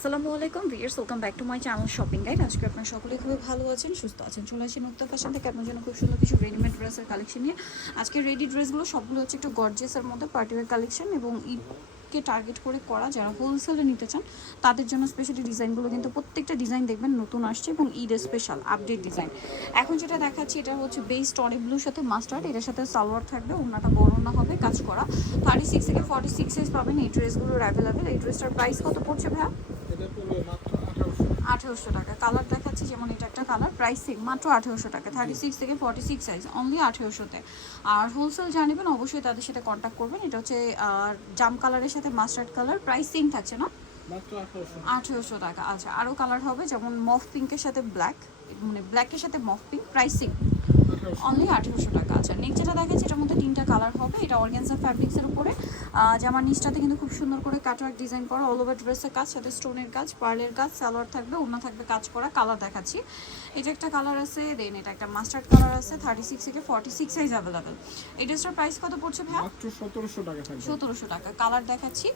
আসসালামু আলাইকুম viewers, welcome back to my channel shopping guide. আজকে আপনারা সকলেই খুবই ভালো আছেন, সুস্থ আছেন। চলে আসি মুক্তা ফ্যাশন থেকে আপনার জন্য খুব সুন্দর কিছু রেডিমেড ড্রেসের কালেকশন নিয়ে। আজকে রেডি ড্রেসগুলো সবগুলো হচ্ছে একটু গর্জিয়াসের মধ্যে পার্টিওয়ার কালেকশন এবং ঈদকে টার্গেট করে করা। যারা হোলসেলে নিতে চান তাদের জন্য স্পেশালি ডিজাইনগুলো কিন্তু প্রত্যেকটা ডিজাইন দেখবেন নতুন আসছে এবং ঈদ স্পেশাল আপডেট ডিজাইন। এখন যেটা দেখাচ্ছি এটা হচ্ছে বেস্ট অলিভ ব্লুর সাথে মাস্টার্ড, এটার সাথে সালোয়ার থাকবে, ওনাটা বড় না হবে, কাজ করা। 36 থেকে 46 সাইজ পাবেন এই ড্রেসগুলোর অ্যাভেলেবেল। এই ড্রেসটার প্রাইস কত পড়ছে ভাইয়া? 1800 টাকা। কালার দেখাচ্ছি, যেমন এটা একটা কালার, প্রাইসিং মাত্র 1800 টাকা। 36 থেকে 46 সাইজ অনলি 1800-তে। আর হোলসেল জানিবেন অবশ্যই তাদের সাথে কন্ট্যাক্ট করবেন। এটা হচ্ছে জাম কালারের সাথে মাস্টার্ড কালার, প্রাইসিং থাকছে না মাত্র 1800 টাকা। আচ্ছা, আরও কালার হবে, যেমন মফ পিঙ্কের সাথে ব্ল্যাক, মানে ব্ল্যাকের সাথে মফ পিঙ্ক, প্রাইসিং অনলি 1800 টাকা। আচ্ছা, নেক্সট যেটা দেখাচ্ছি এটার মধ্যে তিনটা কালার হবে। এটা অর্গানজা ফ্যাব্রিক্সের উপরে জামার নিচটাতে কিন্তু খুব সুন্দর করে কাটওয়ার্ক ডিজাইন করা, অল ওভার ড্রেসের কাজ, সাথে স্টোনের কাজ, পার্লের কাজ, সালোয়ার থাকবে, ওড়না থাকবে কাজ করা। কালার দেখাচ্ছি, এটা একটা কালার আছে, দেন এটা একটা মাস্টার্ড কালার আছে। 36 থেকে 46 সাইজ অ্যাভেলেবেল। এই ড্রেসটার প্রাইস কত পড়ছে ভাই? মাত্র 1700 টাকা থাকবে। 1700 টাকা। কালার দেখাচ্ছি,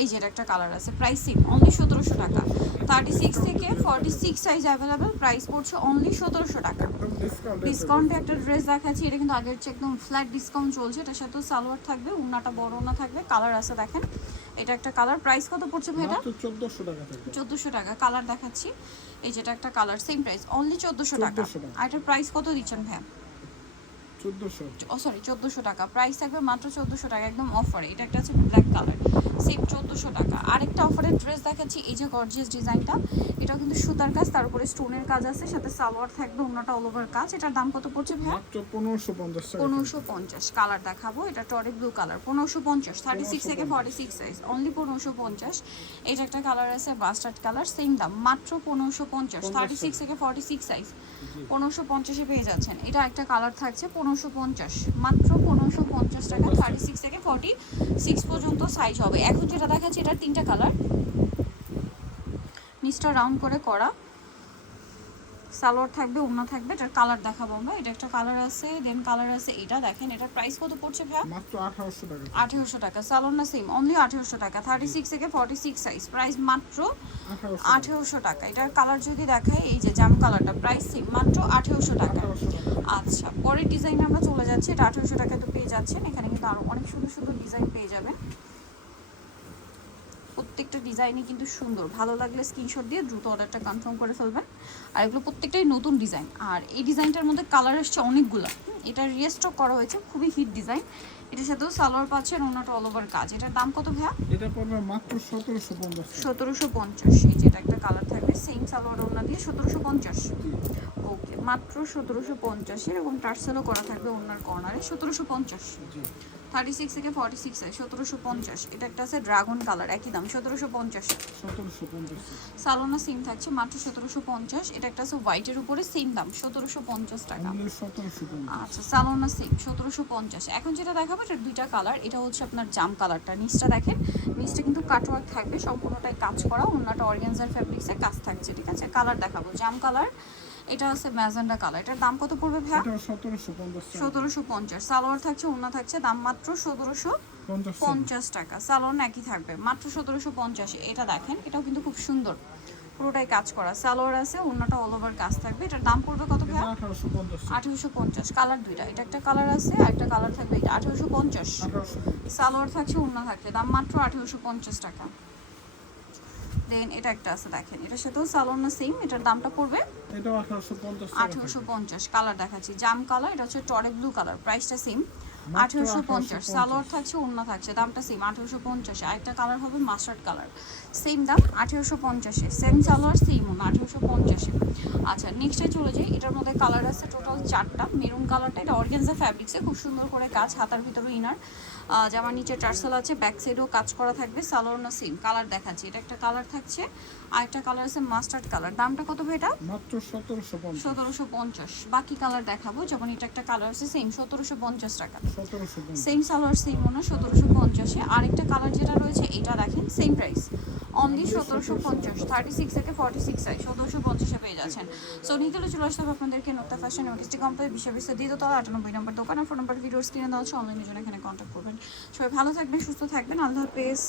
এই যে এটা একটা কালার আছে, প্রাইসিং অনলি 1700 টাকা। 36 থেকে 46 সাইজ অ্যাভেলেবেল, প্রাইস পড়ছে অনলি 1700 টাকা। ডিসকাউন্টে একটা ড্রেস দেখাচ্ছি, এটা কিন্তু আগের চেয়ে একদম ফ্ল্যাট ডিসকাউন্ট চলছে। এটার সাথে সালোয়ার থাকবে, ওড়নাটা বড় ওড়না থাকবে, কালার আছে দেখেন, এটা একটা কালার। প্রাইস কত পড়ছে ভাই? এটা 1400 টাকা থাকবে। 1400 টাকা। কালার দেখাচ্ছি, এই যেটা একটা কালার, সেম প্রাইস অনলি 1400 টাকা। আর এটার প্রাইস কত দিচ্ছেন ভাই? 1400 টাকা। প্রাইস থাকবে মাত্র 1400 টাকা, একদম অফারে। এটা একটা আছে ব্ল্যাক কালার, সেম 1400 টাকা। আরেকটা অফারের ড্রেস দেখাচ্ছি, এই যে গর্জিয়াস ডিজাইনটা, এটাও কিন্তু সুতার কাজ, তার উপরে স্টোনের কাজ আছে, সাথে সালোয়ার থাকবে, ওন্নাটা অল ওভার কাজ। এটার দাম কত পড়ছে ভাই? মাত্র 1550 টাকা। 1550। কালার দেখাবো, এটা টরে ব্লু কালার, 1550। 36 থেকে 46 সাইজ অনলি 1550। এটা একটা কালার আছে মাস্টার্ড কালার, সেম দাম মাত্র 1550। 36 থেকে 46 সাইজ 1550-এ পেয়ে যাচ্ছেন। এটা একটা কালার থাকছে 1550, মাত্র 1550 টাকা। 36 থেকে 46 পর্যন্ত সাইজ হবে। এখন যেটা দেখাচ্ছি এটার তিনটা কালার, নিচটা রাউন্ড করে করা, সালোয়ার থাকবে, ওড়না থাকবে। এটার কালার দেখাবো আমরা। এটা একটা কালার আছে, দেন কালার আছে এটা দেখেন। এটার প্রাইস কত পড়ছে ভাই? মাত্র 1800 টাকা। 1800 টাকা। সালোয়ার না সেম, অনলি 1800 টাকা। 36 থেকে 46 সাইজ, প্রাইস মাত্র 1800 টাকা। এটার কালার যদি দেখাই, এই যে জাম কালারটা, প্রাইস সেম মাত্র 1800 টাকা। আচ্ছা, পরের ডিজাইনে আমরা চলে যাচ্ছি। এটা 1800 টাকায় তো পেয়ে যাচ্ছেন। এখানে কিন্তু আরো অনেক সুন্দর সুন্দর ডিজাইন পেয়ে যাবেন। প্রত্যেকটা ডিজাইনই কিন্তু সুন্দর, ভালো লাগলে স্ক্রিনশট দিয়ে দ্রুত অর্ডারটা কনফার্ম করে ফেলবেন। আর এগুলো প্রত্যেকটাই নতুন ডিজাইন। আর এই ডিজাইনটার মধ্যে কালার আসছে অনেকগুলো, এটা রিস্টক করা হয়েছে, খুবই হিট ডিজাইন। এটার সাথেও সালোয়ার পাচ্ছেন, ওনাটা অল ওভার কাজ। এটার দাম কত ভাইয়া? এটা পড়বে মাত্র 1750। 1750। এই যে এটা একটা কালার থাকবে, সেম সালোয়ার ওড়না দিয়ে 1750। ওকে, মাত্র 1750। এরকম টার্সেলও করা থাকবে ওনার কর্নারে, 1750। 36 থেকে 46 সাইজ 1750। এটা একটা আছে ড্রাগন কালার, একই দাম 1750। 1750 সালোনা সিম থাকছে মাত্র 1750। এটা একটা আছে হোয়াইটের উপরে, সেম দাম 1750 টাকা। 1750। আচ্ছা, সালোনা সিম 1750। এখন যেটা দেখাবো এটার দুইটা কালার। এটা হচ্ছে আপনার জাম কালারটা, নিচটা দেখেন, নিচটা কিন্তু কাটওয়ার্ক থাকবে, সম্পূর্ণটাই কাজ করা, ওন্নাটা অর্গানজার ফ্যাব্রিক্সে কাজ থাকছে, ঠিক আছে। কালার দেখাবো, জাম কালার। এটা আছে ম্যাজেন্ডা কালার। এটার দাম কত পড়বে ভাই? এটা 1750। 1750। সালোয়ার থাকছে, ওড়না থাকছে, দাম মাত্র 1750 টাকা। সালোয়ার একই থাকবে, মাত্র 1750। এটা দেখেন, এটাও কিন্তু খুব সুন্দর, পুরোটাই কাজ করা, সালোয়ার আছে, ওড়নাটা অল ওভার কাজ থাকবে। এটার দাম পড়বে কত ভাই? 1850। কালার দুইটা, এটা একটা কালার আছে আর একটা কালার থাকবে, এটা 1850। সালোয়ার থাকছে, ওড়না থাকবে, দাম মাত্র 1850 টাকা। দেন এটা একটা আছে দেখেন, এটার সাথেও সালোয়ার না সেম, এটার দামটা পড়বে এটা 1850। 1850। কালার দেখাচ্ছি, জাম কালার, এটা হচ্ছে টরে ব্লু কালার, প্রাইসটা সেম 1850। সালোয়ার থাকছে, ওড়না থাকছে, দামটা সেম 1850। আরেকটা কালার হবে মাস্টার্ড কালার, সেম দাম 1850। সেম সালোয়ার সেম ওড়না 1850। আচ্ছা, নেক্সটে চলে যাই। এটার মধ্যে কালার আছে টোটাল 4টা। মেরুন কালারটা, এটা অর্গানজা ফ্যাব্রিক্সে খুব সুন্দর করে কাজ, হাতার ভিতরে ইনার, জামার নিচে টার্সেল আছে, ব্যাক সাইডেও কাজ করা থাকবে, সালোয়ার না সেম। কালার দেখাচ্ছি, এটা একটা কালার থাকছে, আরেকটা কালার আছে মাস্টার্ড কালার। দামটা কত ভাই এটা? মাত্র 1750। 1750। বাকি কালার দেখাবো, যেমন এটা একটা কালার আছে সেম 1750 টাকা। 1750। সেম সালোয়ার সেম ওনা 1750-এ। আরেকটা কালার যেটা রয়েছে এটা দেখেন, সেম প্রাইস অনলি 1750। 36 থেকে 46 সাইজ 1750-এ পেয়ে যাচ্ছেন। সো নিতে হলে চলে আসতে হবে আপনাদেরকে মুক্তা ফ্যাশন এবং ডিস্ট্রিক্ট কমপ্লেক্স বিশ্ববিদ্যালয় দ্বিতীয়তলা 98 নম্বর দোকান। আর ফোন নাম্বার ভিডিওর স্ক্রিনে দেওয়া হচ্ছে, অনলাইনের জন্য এখানে কন্ট্যাক্ট করবেন। সবাই ভালো থাকবেন, সুস্থ থাকবেন, আল্লাহ হাফেজ।